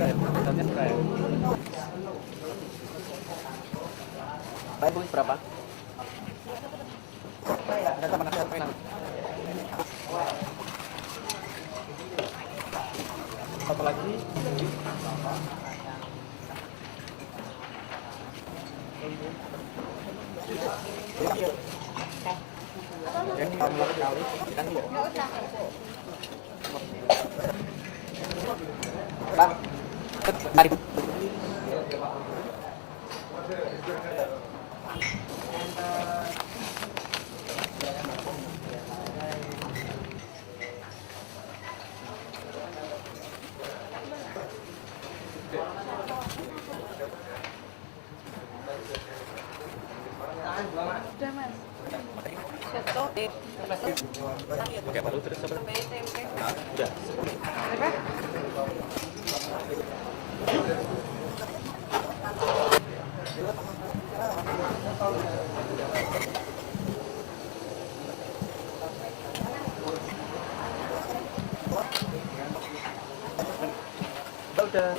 Baik, Bu, berapa? Satu lagi. Bang, dari Udah mas. Soto. Oke, baru terus coba. Sampai tempe. Udah. Berapa? Udah.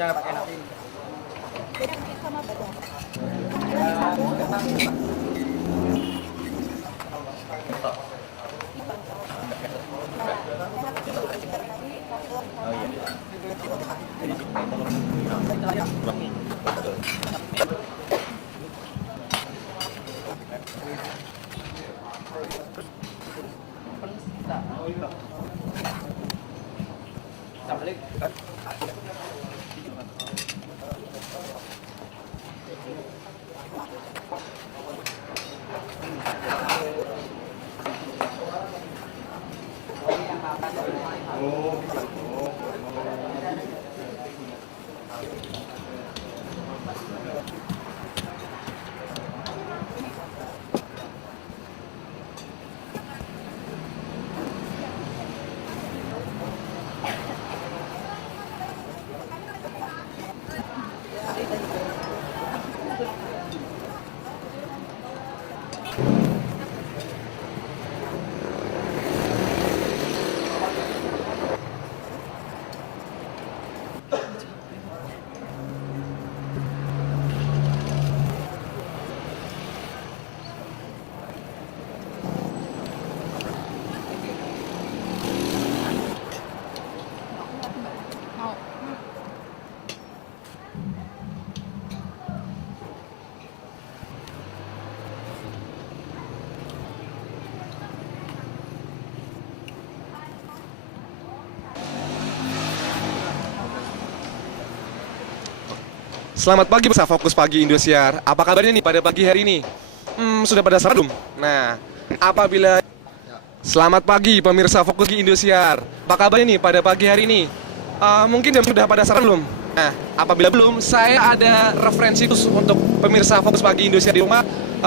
Jangan pakai nasi. Mau. Selamat pagi pemirsa Fokus Pagi Indosiar. Apa kabarnya nih pada pagi hari ini? Sudah pada sarapan belum? Nah, apabila selamat pagi pemirsa Fokus Pagi Indosiar. Apa kabarnya nih pada pagi hari ini? Mungkin sudah pada sarapan belum? Nah, apabila belum, saya ada referensi khusus untuk pemirsa Fokus Pagi Indosiar di rumah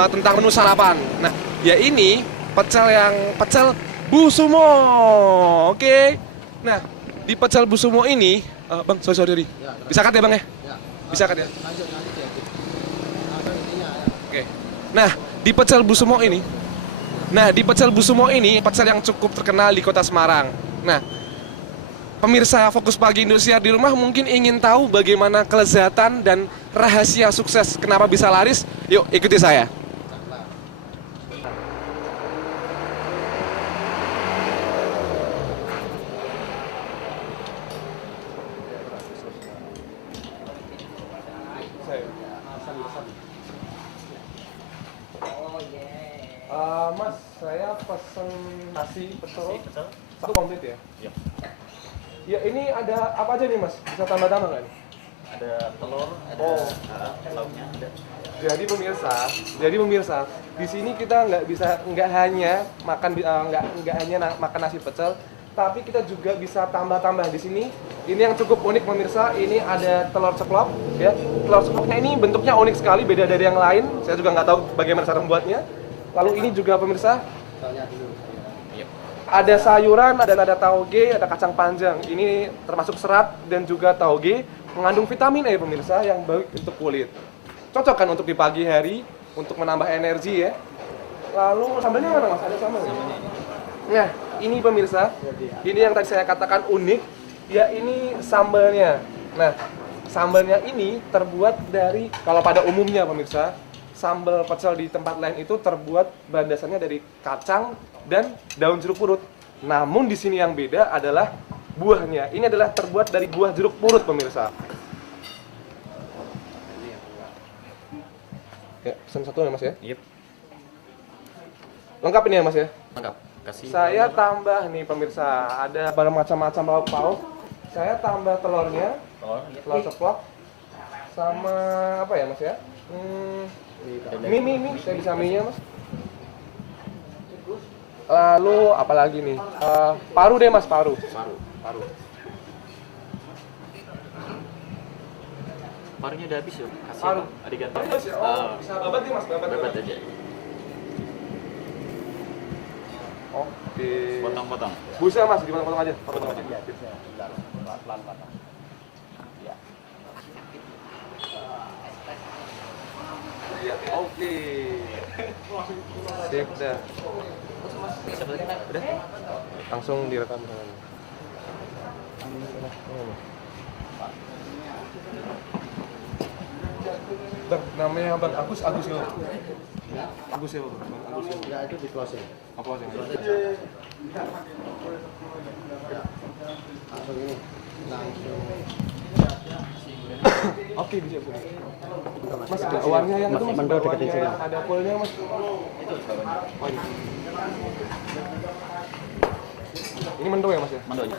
tentang menu sarapan. Nah, ya ini pecel Bu Sumo. Oke. Nah, di pecel Bu Sumo ini, Bang, sorry. Bisa cut ya, Bang ya? Bisa kan ya? Oke. Nah, di pecel Bu Sumo ini, pecel yang cukup terkenal di Kota Semarang. Nah, pemirsa Fokus Pagi Indosiar di rumah mungkin ingin tahu bagaimana kelezatan dan rahasia sukses kenapa bisa laris. Yuk, ikuti saya. Mas, saya pesen nasi pecel satu komplit ya? Iya. Ya, ini ada apa aja nih Mas? Bisa tambah-tambah nggak nih? Ada telur, ada lauknya ada. Jadi pemirsa, di sini kita nggak hanya makan nasi pecel, tapi kita juga bisa tambah-tambah di sini. Ini yang cukup unik pemirsa, ini ada telur ceplok ya. Telur ceploknya ini bentuknya unik sekali, beda dari yang lain. Saya juga nggak tahu bagaimana cara membuatnya. Lalu ini juga pemirsa ada sayuran, ada tauge, ada kacang panjang. Ini termasuk serat dan juga tauge mengandung vitamin E pemirsa yang baik untuk kulit. Cocok kan untuk di pagi hari untuk menambah energi ya. Lalu sambalnya mana mas? Ada sambal? Nah, ini pemirsa, ini yang tadi saya katakan unik, ya ini sambalnya. Nah, sambalnya ini terbuat dari, kalau pada umumnya pemirsa, sambal pecel di tempat lain itu terbuat bahan dasarnya dari kacang dan daun jeruk purut. Namun di sini yang beda adalah buahnya. Ini adalah terbuat dari buah jeruk purut pemirsa. Ya, pesan satu ya mas ya? Yep. Lengkap ini ya mas ya? Lengkap. Kasih. Saya tambah nih pemirsa, ada bermacam-macam lauk pauk. Saya tambah telurnya, telur ceplok, sama apa ya mas ya? Mie, saya bisa mie-nya mas. Lalu apa lagi nih? Paru deh mas, paru. Parunya udah habis ya? Kasih Paru. arigato. Bisa babat nih mas, babat. Babat aja. Oke. Potong-potong. Bisa mas, gimana potong aja? Potong aja. Pelan-pelan. Oke. Sip dah. Udah? Langsung direkam. Bang, namanya Bang Agus ya? Agus ya Bang? Agus ya? Ya itu di closing. Apa sih? Langsung ini. Langsung. Oke, bisa. Mas, dakwanya yang itu mas, Mendol deketin dakwanya sini. yang ada polnya mas. Itu bawahnya. Oh, ini. Ini mendo ya mas ya? Mandonya.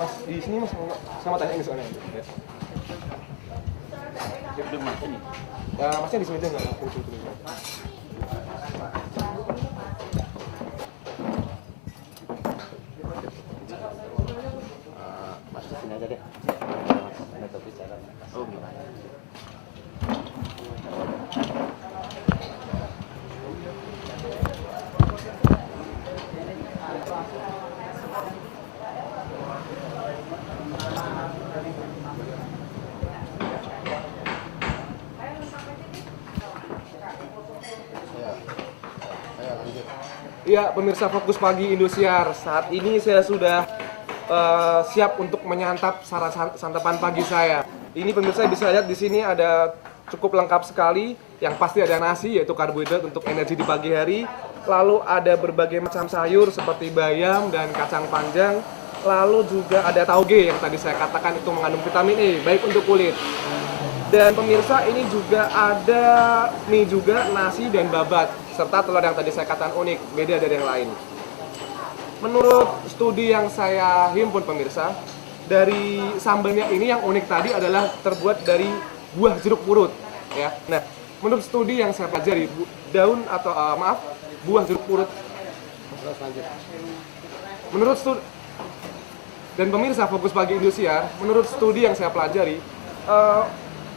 Mas, di sini mas, sama tanya ini soalnya. Ya. Belum mas ini. Ya, masnya di sini aja nggak? Aku tunggu. Mas di sini aja deh. Menutup bicara. Oh, gimana? Ayo lanjut. Iya, pemirsa Fokus Pagi Indosiar. Saat ini saya sudah siap untuk menyantap santapan pagi saya. Ini pemirsa bisa lihat di sini ada cukup lengkap sekali. Yang pasti ada nasi, yaitu karbohidrat untuk energi di pagi hari. Lalu ada berbagai macam sayur seperti bayam dan kacang panjang. Lalu juga ada tauge yang tadi saya katakan itu mengandung vitamin E, baik untuk kulit. Dan pemirsa ini juga ada mie juga, nasi dan babat, serta telur yang tadi saya katakan unik, beda dari yang lain. Menurut studi yang saya himpun pemirsa, dari sambalnya ini yang unik tadi adalah terbuat dari buah jeruk purut, ya. Nah, menurut studi yang saya pelajari, daun atau buah jeruk purut. Terus lanjut. Menurut studi dan pemirsa Fokus Pagi Indosiar, menurut studi yang saya pelajari,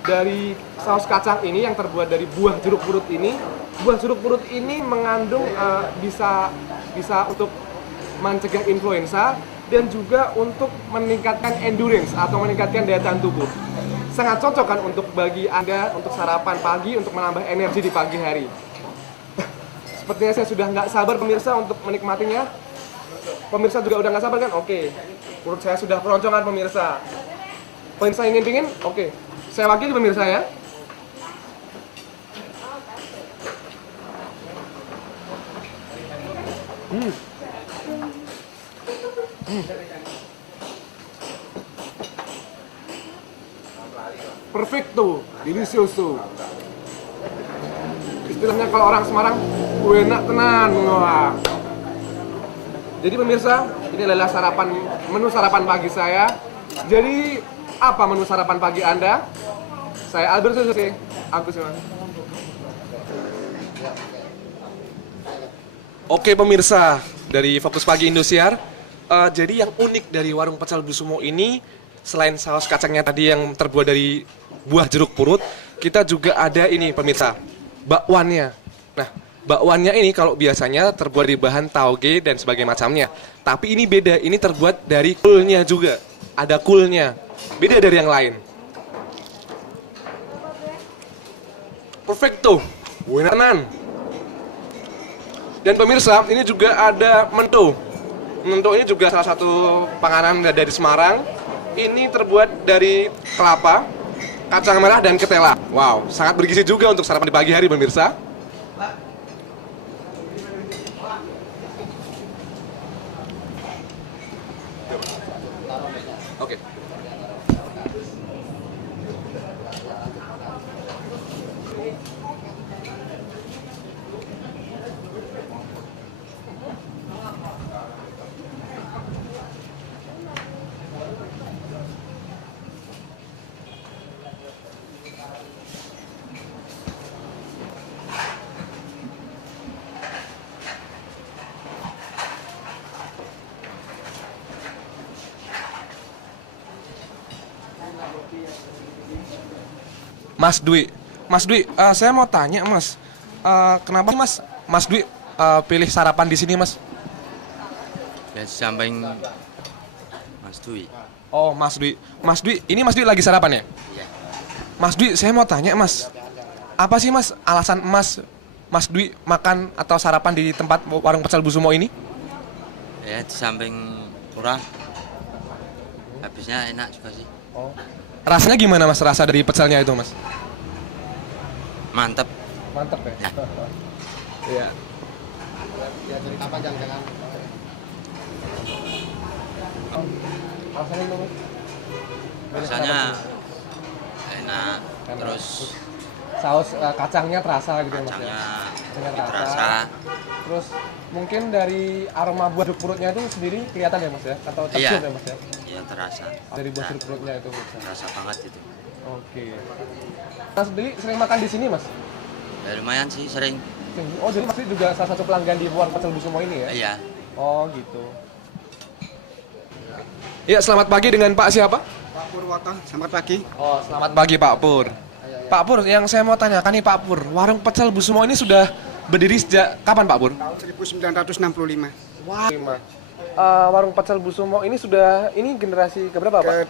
dari saus kacang ini yang terbuat dari buah jeruk purut ini mengandung bisa untuk mencegah influenza dan juga untuk meningkatkan endurance atau meningkatkan daya tahan tubuh. Sangat cocok kan untuk bagi Anda untuk sarapan pagi untuk menambah energi di pagi hari. Sepertinya saya sudah nggak sabar pemirsa untuk menikmatinya. Pemirsa juga udah nggak sabar kan? Oke. Perut saya sudah keroncongan pemirsa. Pemirsa ingin pingin? Oke. Saya wakili pemirsa ya. Perfecto, delicioso. Istilahnya kalau orang Semarang, enak tenan. Wah. Jadi pemirsa, ini adalah menu sarapan pagi saya. Jadi apa menu sarapan pagi Anda? Saya Albert Susi, Agus. Oke pemirsa dari Fokus Pagi Indosiar, jadi yang unik dari warung pecel Bu Sumo ini, selain saus kacangnya tadi yang terbuat dari buah jeruk purut, kita juga ada ini pemirsa, bakwannya. Nah, bakwannya ini kalau biasanya terbuat dari bahan tauge dan sebagainya macamnya. Tapi ini beda, ini terbuat dari kulnya juga. Ada kulnya, beda dari yang lain. Perfecto, buenan. Dan pemirsa, ini juga ada mento. Mento ini juga salah satu panganan dari Semarang. Ini terbuat dari kelapa, kacang merah, dan ketela. Wow, sangat bergizi juga untuk sarapan di pagi hari pemirsa. Oke. Mas Dwi, saya mau tanya Mas, kenapa Mas Dwi pilih sarapan di sini Mas? Ya samping Mas Dwi. Oh Mas Dwi, ini Mas Dwi lagi sarapan ya? Iya. Mas Dwi, saya mau tanya Mas, apa sih Mas alasan Mas Dwi makan atau sarapan di tempat warung pecel Bu Sumo ini? Ya di samping kurang, habisnya enak juga sih. Oh. Rasanya gimana Mas, rasa dari pecelnya itu Mas? Mantep. Mantep ya? Ya. Iya. Ya cerita panjang jangan. Rasanya gimana? Rasanya enak. Terus Saus kacangnya terasa gitu ya Mas ya? kacangnya terasa. Terus mungkin dari aroma buah jeruk purutnya itu sendiri kelihatan ya Mas ya? Atau tercium ya Mas ya? Iya terasa. Dari buah jeruk purutnya itu Mas. Terasa banget itu. Oke. Mas Dwi sering makan di sini Mas? Ya lumayan sih sering. Oh jadi Mas Dwi juga salah satu pelanggan di warung pecel Bu Sumo ini ya? Iya. Oh gitu. Ya selamat pagi dengan Pak siapa? Pak Purwoto, selamat pagi. Oh selamat pagi Pak Pur. Pak Pur, yang saya mau tanyakan nih Pak Pur, warung pecel Bu Sumo ini sudah berdiri sejak kapan Pak Pur? Tahun 1965. Wah. Warung pecel Bu Sumo ini sudah generasi keberapa Pak?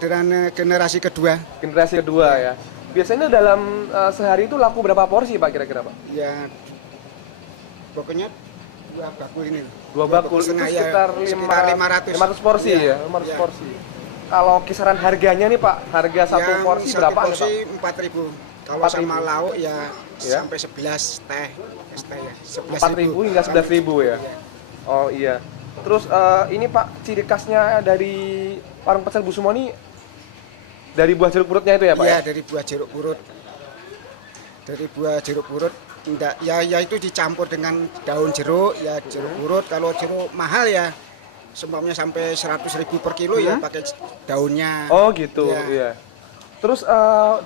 Generasi kedua. Generasi kedua ya. Biasanya dalam sehari itu laku berapa porsi Pak kira-kira Pak? Ya pokoknya dua bakul ini. Dua bakul itu setengah, ya, sekitar 500 porsi ya, 500 ya. porsi. Kalau kisaran harganya nih Pak, harga satu Yang porsi satu berapa nih porsi Pak? 4.000. Kalau 4.000. sama lauk ya, Ya. sampai 11 teh. Es teh ya. 4.000 hingga 11.000 ya. Oh iya. Terus ini Pak, ciri khasnya dari warung pecel Bu Sumo ini dari buah jeruk purutnya itu ya Pak? Iya, dari buah jeruk purut. Dari buah jeruk purut. Enggak, ya itu dicampur dengan daun jeruk, ya jeruk purut. Kalau jeruk mahal ya semuanya sampai 100.000 per kilo ya pakai daunnya. Oh gitu, Ya. iya. Terus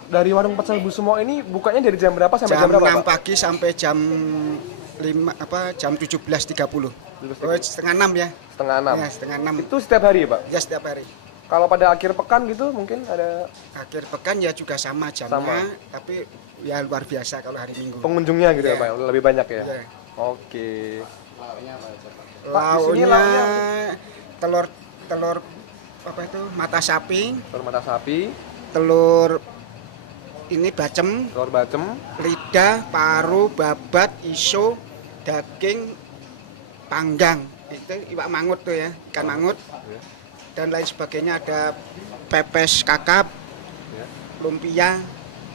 dari warung pecel Bu Sumo ini bukanya dari jam berapa sampai Jam jam berapa 6 Pak? pagi sampai jam 17.30. Oh, setengah 6 ya. Setengah 6. Ya, setengah 6. Itu setiap hari ya Pak? Ya setiap hari. Kalau pada akhir pekan gitu mungkin ada Akhir pekan ya juga sama jamnya, Sama. tapi ya luar biasa kalau hari Minggu. pengunjungnya gitu ya Iya. Pak, lebih banyak ya? Iya. Oke. Lauknya launya telur apa itu? Mata sapi, Telur mata sapi, telur ini bacem, telur bacem, lidah, paru, babat, iso, daging, panggang. Itu iwak mangut tuh ya, ikan mangut. Ya. Dan lain sebagainya, ada pepes kakap, Ya. lumpia,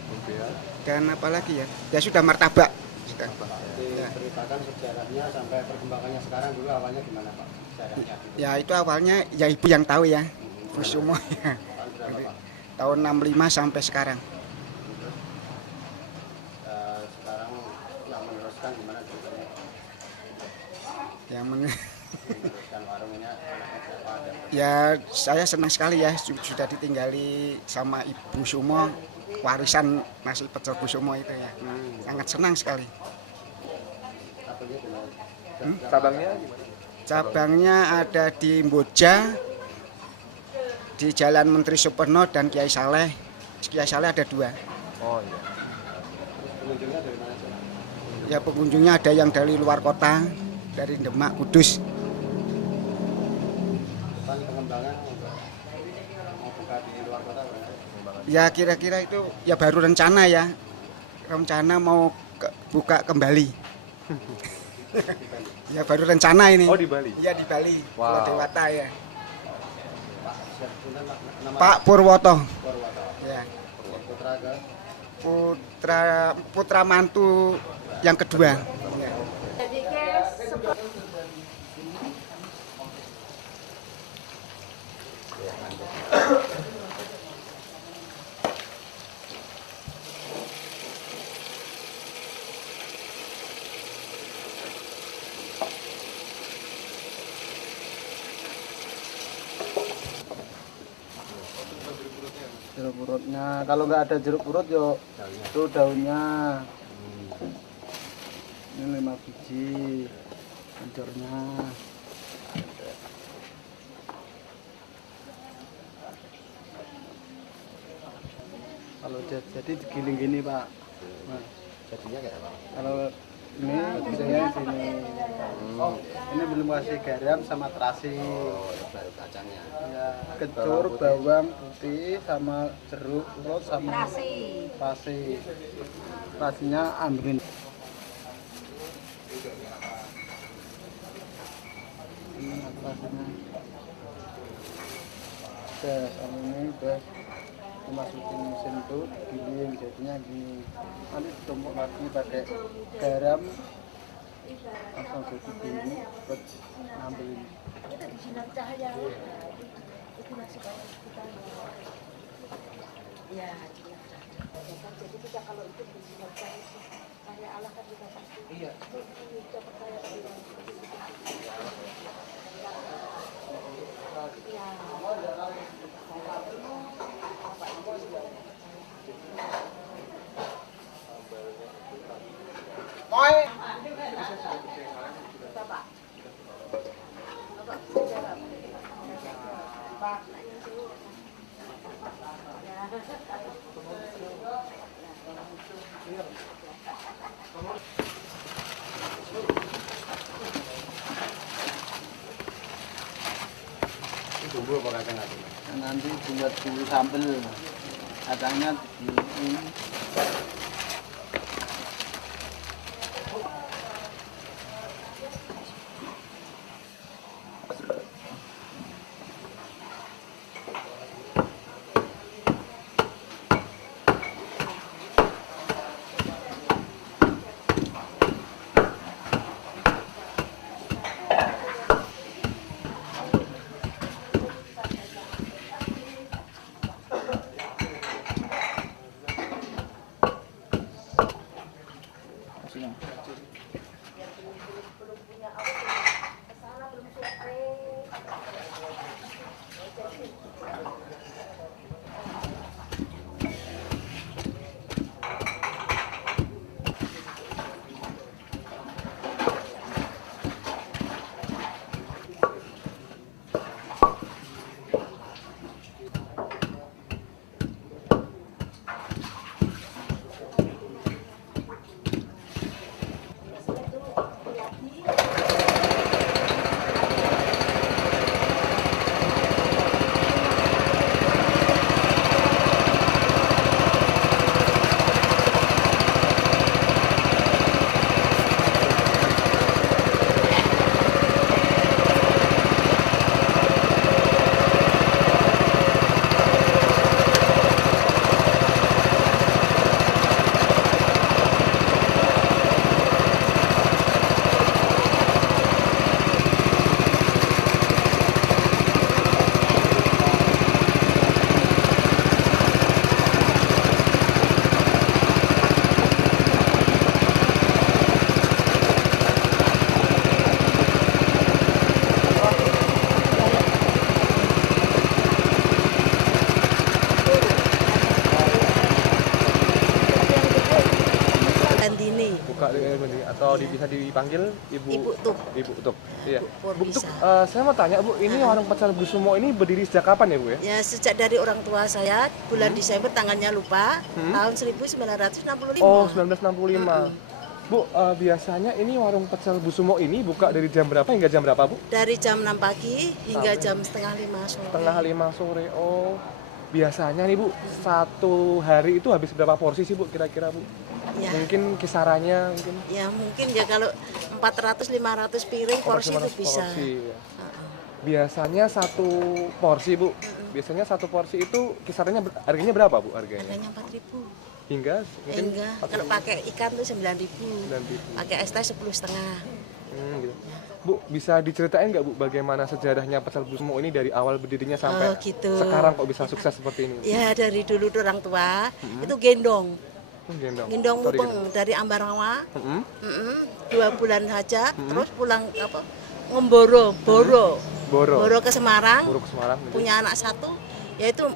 lumpia. dan apa lagi ya? Ya sudah martabak. Sudah. Ya. Ceritakan sejarahnya sampai perkembangannya sekarang dulu awalnya gimana Pak? Sejarahnya. Ya itu awalnya ya ibu yang tahu ya, Bu Sumo ya. Tahun 65 sampai sekarang. Sekarang yang meneruskan gimana ceritanya? Yang Meneruskan warung ini anaknya siapa ada? Ya saya senang sekali ya sudah ditinggali sama Ibu Sumo, warisan nasi pecel Bu Sumo itu ya. Sangat senang sekali. Apanya gimana? Cabangnya gimana? Cabangnya ada di Mboja, di Jalan Menteri Suparno dan Kiai Saleh. Kiai Saleh ada 2. Oh iya. Pengunjungnya dari mana sih? Ya pengunjungnya ada yang dari luar kota, dari Demak, Kudus. Depan pengembangan untuk mau buka di luar kota berarti. Ya kira-kira itu ya baru rencana ya. Rencana mau buka kembali. Ya baru rencana ini. Oh di Bali. Iya di Bali, Pulau Wow. Dewata ya. Nama Pak Purwoto. Purwoto. Ya. Putra ke Putra mantu yang kedua. Ya. Jeruk purutnya, kalau nggak ada jeruk purut yo itu daunnya. Ini 5 biji ancurnya. Kalau jadi digiling gini Pak. Nah, jadinya kayak apa? kalau ini biasanya sini. Ini belum kasih garam sama terasi. Oh, itu baru kacangnya. Ya, kencur, bawang putih sama jeruk purut sama terasi. Terasinya ambilin. Ini terasinya. Udah, sama ini udah dimasukin mesin tuh, giling jadinya gini. Nanti ditumpuk lagi pakai garam, langsung jadi gini, buat ngambilin. Ini bumbu apa kacang nanti? Nanti buat dulu sambel, kacangnya di ini atau bisa dipanggil Ibu Tuk. Ibu Tuk. Iya. Pur Bu Tuk, bisa. saya mau tanya Bu, ini warung pecel Bu Sumo ini berdiri sejak kapan ya Bu ya? Ya sejak dari orang tua saya bulan Desember tanggalnya lupa tahun 1965. Oh, 1965. Bu, biasanya ini warung pecel Bu Sumo ini buka dari jam berapa hingga jam berapa Bu? Dari jam 6 pagi hingga jam setengah 5 sore. Setengah 5 sore. Oh, biasanya nih Bu, satu hari itu habis berapa porsi sih Bu kira-kira Bu? Ya. Mungkin kisarannya mungkin Ya mungkin ya kalau 400-500 piring porsi itu 400 bisa. porsi, ya. Heeh. Biasanya satu porsi Bu. Biasanya satu porsi itu kisarannya harganya berapa Bu harganya? Harganya 4.000. Hingga mungkin Enggak, kalau pakai ikan tuh 9.000. 9.000. Pakai es teh 10,5. Gitu. Bu, bisa diceritain nggak Bu bagaimana sejarahnya pecel Bu Sumo ini dari awal berdirinya sampai gitu. sekarang kok bisa sukses seperti ini? Ya dari dulu tuh orang tua itu gendong. Gendong. Gendong Sorry, mupeng dari Ambarawa. gendong. 2 bulan saja, terus pulang ngemboro, boro Boro ke Semarang, ke Semarang. gitu. punya anak satu, yaitu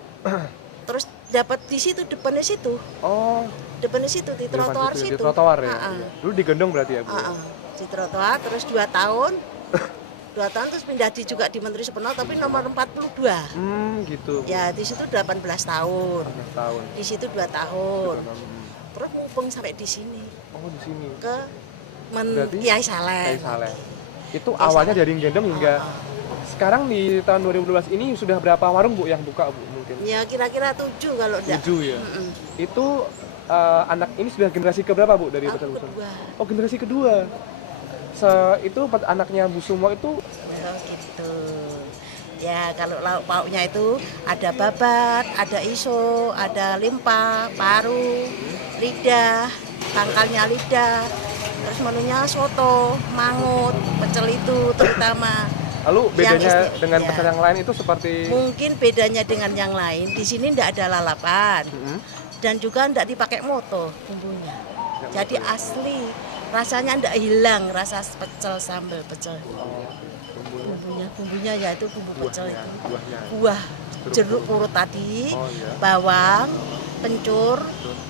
terus dapat di situ depannya situ, Oh, depannya situ di trotoar di situ. trotoar ya. Ha-ha. Dulu digendong berarti ya Bu. Ha-ha. Di trotoar terus 2 tahun. 2 tahun terus pindah juga di Menteri Sepenau tapi nomor 42. Gitu. Ya di situ 18 tahun. 18 tahun. Di situ 2 tahun. Terus mumpung sampai di sini Oh, di sini. ke Berarti Kiai Saleh. Kiai Saleh. Itu awalnya dari gendong hingga sekarang di tahun 2012 ini sudah berapa warung Bu yang buka Bu mungkin? Ya kira-kira 7 kalau enggak. 7 ya. Itu anak ini sudah generasi keberapa Bu dari Aku pecel Bu Sumo? kedua. Oh, generasi kedua. Itu anaknya Bu Sumo itu Oh gitu. Ya kalau lauk pauknya itu ada babat, ada iso, ada limpa, paru, lidah, pangkalnya lidah, terus menunya soto, mangut, pecel itu terutama. lalu bedanya Yang dengan ya. pecel yang lain itu seperti Mungkin bedanya dengan yang lain, di sini tidak ada lalapan dan juga tidak dipakai moto bumbunya. Jadi asli, rasanya tidak hilang rasa pecel sambal pecel. Bumbunya yaitu bumbu pecel itu. buahnya. Buah jeruk purut tadi, Oh, iya. bawang, kencur,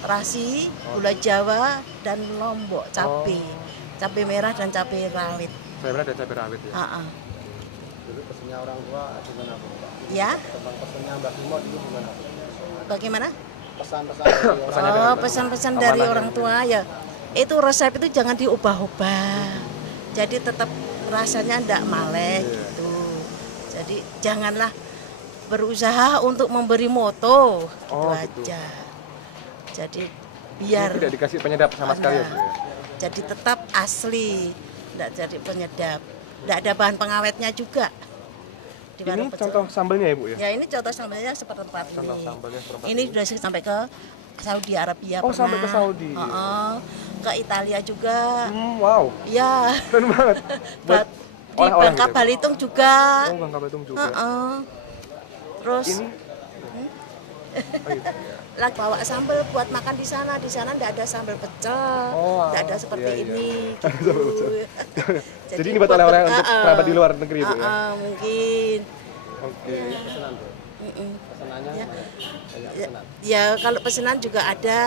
terasi, gula Jawa dan lombok cabai. Cabai merah dan cabai rawit. Saya benar ada cabai rawit ya. Ah, ah. Dulu pesennya orang tua gimana Bu? Ya, Tentang pesennya Mbak Sumo dulu gimana Bu? bagaimana? Pesan-pesan dari orang Pesannya dari Oh, pesan-pesan dari orang tua ya. Itu resep itu jangan diubah-ubah. Jadi tetap rasanya ndak maleh gitu. Jadi janganlah berusaha untuk memberi moto Oh, itu gitu. aja. Jadi biar Tidak dikasih penyedap sama sekali ya Bu ya. jadi tetap asli, ndak jadi penyedap. Ndak ada bahan pengawetnya juga. Di Ini warung pecel. contoh sambalnya ya Bu ya. Ya ini contoh sambalnya seperempat Contoh ini. sambalnya seperempat Ini sudah sampai ke Saudi Arabia Oh, pernah. sampai ke Saudi. Heeh. Ke Italia juga. Wow, Ya. keren banget. Buat Di oleh-oleh Bangka gitu ya, Bu? Belitung juga. Oh, Bangka Belitung juga. Heeh. Terus Ini oh, iya. lah bawa sambal buat makan di sana. Di sana enggak ada sambal pecel. Oh, Enggak ada seperti iya, iya. ini. Sambal Gitu. Jadi ini buat oleh-oleh untuk kerabat di luar negeri Bu ya. Mungkin. Oke. pesanan Bu. Mm-mm. Pesanannya Ya. banyak Ya, pesanan. ya kalau pesanan juga ada.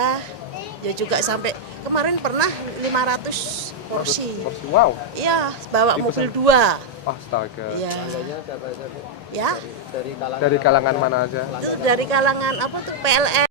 Ya juga sampai kemarin pernah 500 porsi. Porsi. Wow. Iya, bawa Dipesan. mobil 2. Astaga. Iya. Pelanggannya siapa aja Bu? Ya. Dari kalangan Dari kalangan mana aja? Itu dari kalangan apa tuh PLN